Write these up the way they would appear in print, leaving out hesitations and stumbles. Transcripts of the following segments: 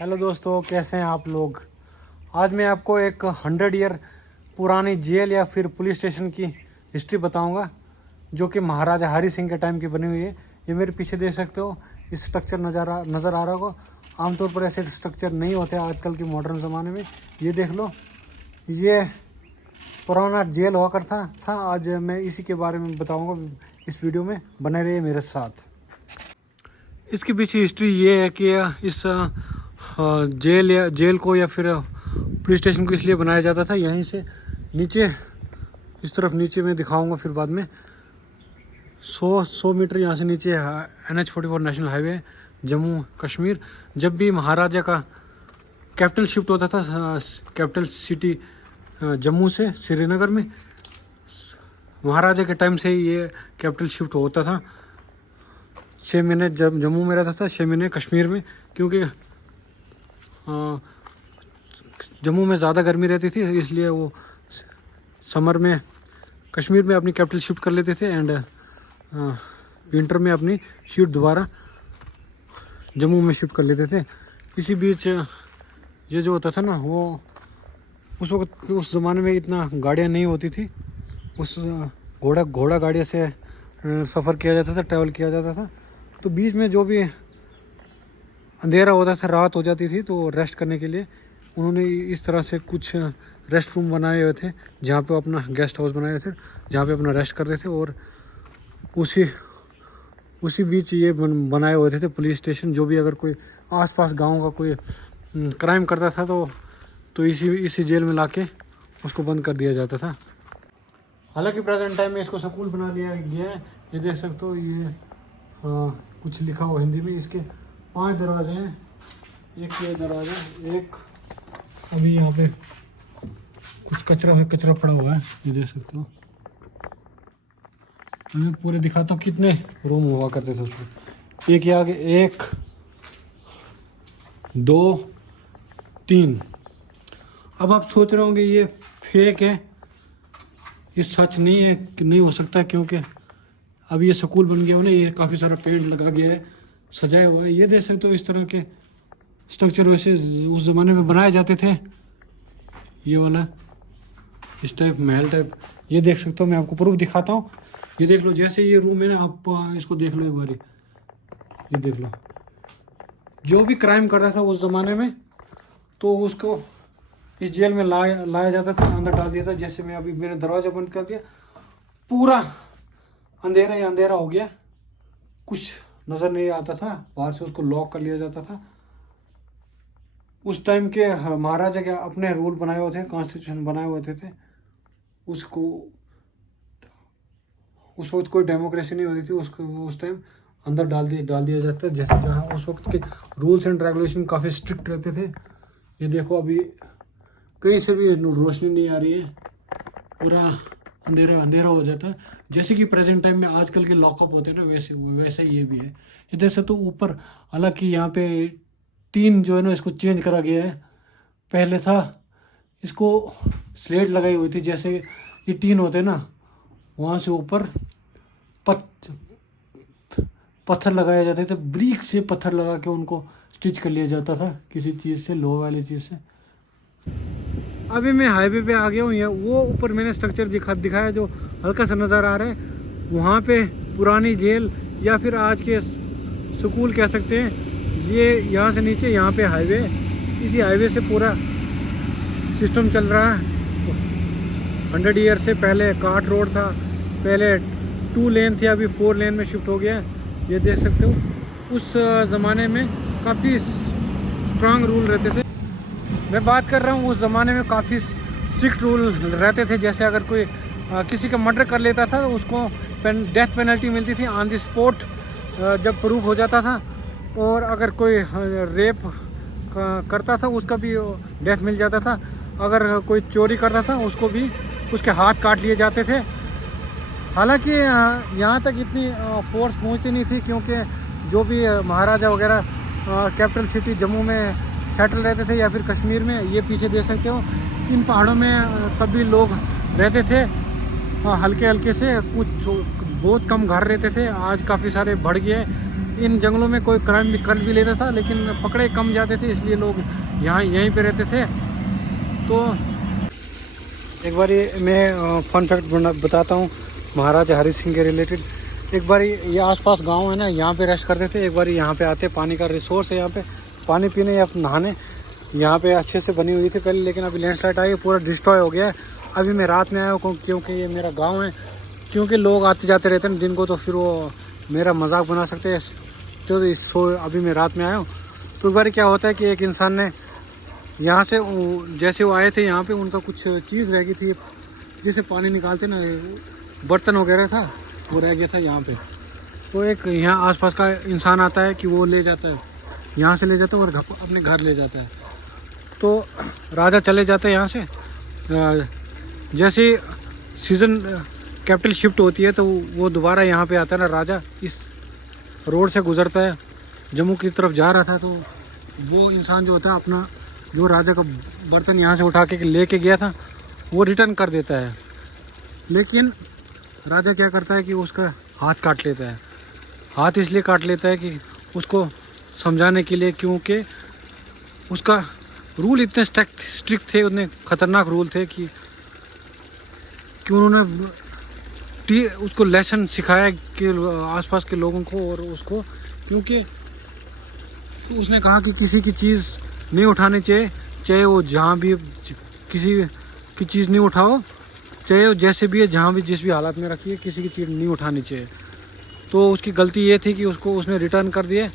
Hello दोस्तों, कैसे हैं आप लोग। आज मैं आपको एक 100 ईयर पुरानी जेल या फिर पुलिस स्टेशन की हिस्ट्री बताऊंगा, जो कि महाराजा हरि सिंह के टाइम की बनी हुई है। ये मेरे पीछे देख सकते हो, इस स्ट्रक्चर नज़र आ रहा होगा। आमतौर पर ऐसे स्ट्रक्चर नहीं होते आजकल के मॉडर्न ज़माने में। ये देख लो, ये पुराना जेल हुआ करता था। आज मैं इसी के बारे में बताऊँगा इस वीडियो में, बने रहिए मेरे साथ। इसके पीछे हिस्ट्री ये है कि इस जेल को या फिर पुलिस स्टेशन को इसलिए बनाया जाता था। यहीं से नीचे, इस तरफ नीचे मैं दिखाऊंगा फिर बाद में। 100 मीटर यहाँ से नीचे NH-44 national highway Jammu Kashmir. जब भी महाराजा का कैपिटल शिफ्ट होता था कैपिटल सिटी जम्मू से श्रीनगर में, महाराजा के टाइम से ही ये कैपिटल शिफ्ट होता था। 6 महीने जम्मू में रहता था, 6 महीने कश्मीर में, क्योंकि जम्मू में ज़्यादा गर्मी रहती थी, इसलिए वो समर में कश्मीर में अपनी कैपिटल शिफ्ट कर लेते थे एंड विंटर में अपनी शिफ्ट दोबारा जम्मू में शिफ्ट कर लेते थे। इसी बीच ये जो होता था ना, वो उस वक्त उस ज़माने में इतना गाड़ियाँ नहीं होती थी। उस घोड़ा गाड़ियों से सफ़र किया जाता था, ट्रैवल किया जाता था। तो बीच में जो भी अंधेरा होता था, रात हो जाती थी, तो रेस्ट करने के लिए उन्होंने इस तरह से कुछ रेस्ट रूम बनाए हुए थे, जहाँ पे अपना गेस्ट हाउस बनाए हुए थे, जहाँ पे अपना रेस्ट करते थे। और उसी बीच ये बनाए हुए थे पुलिस स्टेशन। जो भी अगर कोई आसपास गांव का कोई क्राइम करता था तो इसी जेल में लाके उसको बंद कर दिया जाता था। हालांकि प्रेजेंट टाइम में इसको स्कूल बना लिया गया है। ये देख सकते हो, ये कुछ लिखा हुआ हिंदी में। इसके 5 दरवाजे हैं। एक ये दरवाजा, एक अभी यहाँ पे कुछ कचरा पड़ा हुआ है, ये देख सकते हो। मैं पूरे दिखाता हूँ कितने रूम हुआ करते थे उसमें। एक ये आगे, 1 2 3। अब आप सोच रहे होंगे ये फेक है, ये सच नहीं है, नहीं हो सकता, क्योंकि अब ये स्कूल बन गया हो ना, ये काफ़ी सारा पेड़ लगा गया है, सजाया हुआ है। ये देख सकते हो, इस तरह के स्ट्रक्चर वैसे उस ज़माने में बनाए जाते थे। ये वाला इस टाइप महल टाइप, ये देख सकते हो। मैं आपको प्रूफ दिखाता हूँ। ये देख लो, जैसे ये रूम है ना, आप इसको देख लो एक बारी। ये देख लो, जो भी क्राइम कर रहा था उस ज़माने में, तो उसको इस जेल में लाया जाता था, अंदर डाल दिया था। जैसे मैंने दरवाज़ा बंद कर दिया, पूरा अंधेरा ही अंधेरा हो गया, कुछ नज़र नहीं आता था बाहर से। उसको लॉक कर लिया जाता था। उस टाइम के महाराजा के अपने रूल बनाए हुए थे, कॉन्स्टिट्यूशन बनाए हुए थे। उसको उस वक्त कोई डेमोक्रेसी नहीं होती थी, उसको उस टाइम अंदर डाल दिया जाता था। जैसे जहाँ उस वक्त के रूल्स एंड रेगुलेशन काफ़ी स्ट्रिक्ट रहते थे। ये देखो, अभी कहीं से भी रोशनी नहीं आ रही है, पूरा अंधेरा हो जाता है। जैसे कि प्रेजेंट टाइम में आजकल के लॉकअप होते हैं ना, वैसे ये भी है। ये जैसे तो ऊपर, हालांकि यहाँ पे टीन जो है ना, इसको चेंज करा गया है। पहले था इसको स्लेट लगाई हुई थी, जैसे ये टीन होते हैं ना, वहाँ से ऊपर पत्थर लगाए जाते थे। ब्रिक से पत्थर लगा के उनको स्टिच कर लिया जाता था किसी चीज़ से, लोहे वाली चीज़ से। अभी मैं हाईवे पे आ गया हूँ। वो ऊपर मैंने स्ट्रक्चर दिखाया जो हल्का सा नज़र आ रहा है, वहाँ पे पुरानी जेल या फिर आज के स्कूल कह सकते हैं। ये यहाँ से नीचे, यहाँ पे हाईवे, इसी हाईवे से पूरा सिस्टम चल रहा है। 100 ईयर से पहले काट रोड था, पहले 2 लेन थे, अभी 4 लेन में शिफ्ट हो गया। ये देख सकते हो, उस ज़माने में काफ़ी स्ट्रांग रूल रहते थे। मैं बात कर रहा हूँ उस ज़माने में काफ़ी स्ट्रिक्ट रूल रहते थे। जैसे अगर कोई किसी का मर्डर कर लेता था, तो उसको डेथ पेनल्टी मिलती थी ऑन द स्पॉट, जब प्रूफ हो जाता था। और अगर कोई रेप करता था, उसका भी डेथ मिल जाता था। अगर कोई चोरी करता था, उसको भी उसके हाथ काट लिए जाते थे। हालांकि यहाँ तक इतनी फोर्स पहुँचती नहीं थी, क्योंकि जो भी महाराजा वगैरह कैपिटल सिटी जम्मू में सेटल रहते थे या फिर कश्मीर में, ये पीछे देख सकते हो, इन पहाड़ों में तब भी लोग रहते थे हल्के से। कुछ बहुत कम घर रहते थे, आज काफ़ी सारे बढ़ गए। इन जंगलों में कोई क्राइम भी कर भी लेता था, लेकिन पकड़े कम जाते थे, इसलिए लोग यहाँ यहीं पे रहते थे। तो एक बार मैं फन फैक्ट बताता हूँ महाराजा हरि सिंह के रिलेटेड। एक बार ये आसपास गांव है ना, यहाँ पे रेस्ट करते थे। एक बार यहाँ पे आते, पानी का रिसोर्स है यहाँ पे, पानी पीने या नहाने। यहाँ पे अच्छे से बनी हुई थी पहले, लेकिन अभी लैंडस्लाइड आई, पूरा डिस्ट्रॉय हो गया है। अभी मैं रात में आया हूँ क्योंकि ये मेरा गाँव है, क्योंकि लोग आते जाते रहते हैं दिन को, तो फिर वो मेरा मजाक बना सकते हैं। तो अभी मैं रात में आया हूँ। तो एक बार क्या होता है कि एक इंसान ने यहाँ से, जैसे वो आए थे यहाँ पे, उनका कुछ चीज़ रह गई थी, जिसे पानी निकालते ना, बर्तन वगैरह था, वो रह गया था यहाँ पे। तो एक यहाँ आसपास का इंसान आता है कि वो ले जाता है, यहाँ से ले जाता है और अपने घर ले जाता है। तो राजा चले जाते हैं यहाँ से। जैसे सीज़न कैपिटल शिफ्ट होती है तो वो दोबारा यहाँ पे आता है ना, राजा इस रोड से गुजरता है, जम्मू की तरफ जा रहा था। तो वो इंसान जो होता है, अपना जो राजा का बर्तन यहाँ से उठा के लेके गया था, वो रिटर्न कर देता है। लेकिन राजा क्या करता है कि उसका हाथ काट लेता है। हाथ इसलिए काट लेता है कि उसको समझाने के लिए, क्योंकि उसका रूल इतने स्ट्रिक्ट थे, उतने ख़तरनाक रूल थे कि उन्होंने उसको लेसन सिखाया कि आसपास के लोगों को और उसको, क्योंकि उसने कहा कि किसी की चीज़ नहीं उठानी चाहिए, चाहे वो जहाँ भी, किसी की चीज़ नहीं उठाओ, चाहे वो जैसे भी है, जहाँ भी जिस भी हालत में रखी है, किसी की चीज़ नहीं उठानी चाहिए। तो उसकी गलती ये थी कि उसने रिटर्न कर दिए।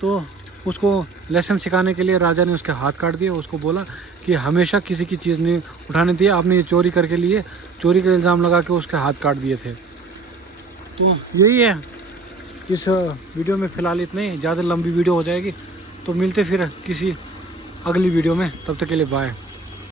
तो उसको लेसन सिखाने के लिए राजा ने उसके हाथ काट दिए। उसको बोला कि हमेशा किसी की चीज़ नहीं उठानी थी, आपने ये चोरी करके लिए, चोरी का इल्ज़ाम लगा के उसके हाथ काट दिए थे। तो यही है इस वीडियो में, फ़िलहाल इतना ही, ज़्यादा लंबी वीडियो हो जाएगी। तो मिलते फिर किसी अगली वीडियो में, तब तक के लिए बाय।